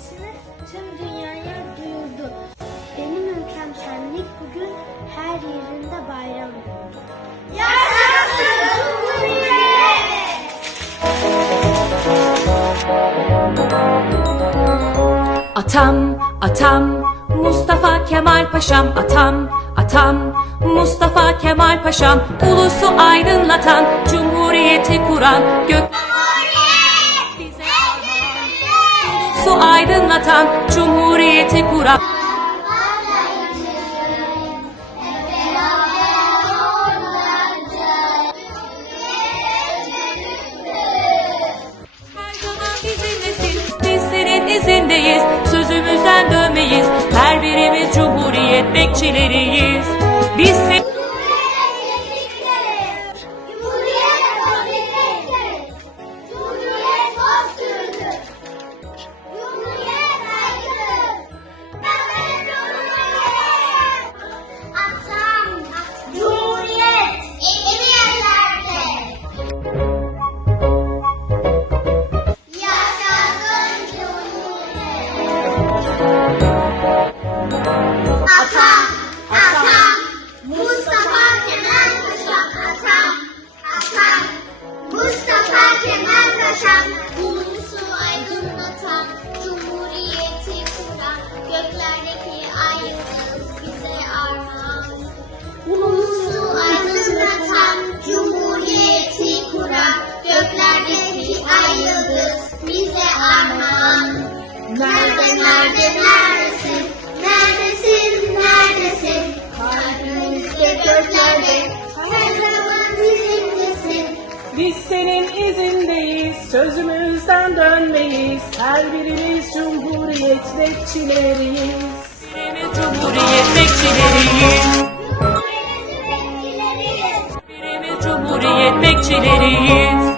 sesini tüm dünyaya duyurdu. Benim ülkem şenlik bugün her yerinde bayram. Yaşasın Cumhuriyet! Atam, atam, Mustafa Kemal Paşam, atam, atam, Mustafa Kemal Paşam, ulusu aydınlatan, cumhuriyeti kuran, gök... Ulusu aydınlatan, cumhuriyeti kuran. İzindeyiz. Sözümüzden dönmeyiz, her birimiz cumhuriyet bekçileriyiz. Biz Ulusu aydınlatan, cumhuriyeti kuran, göklerdeki ay bize armağan. Ulusu aydınlatan, cumhuriyeti kuran, göklerdeki ay bize armağan. Nerede, nerede, neredesin? Neredesin, neredesin? Kalbimizde göklerde, her zaman bizimlesin. Biz senin izindeyiz, sözümüzden dönmeyiz. Her birimiz cumhuriyet bekçileriyiz. birimiz cumhuriyet bekçileriyiz. Birimiz cumhuriyet bekçileriyiz.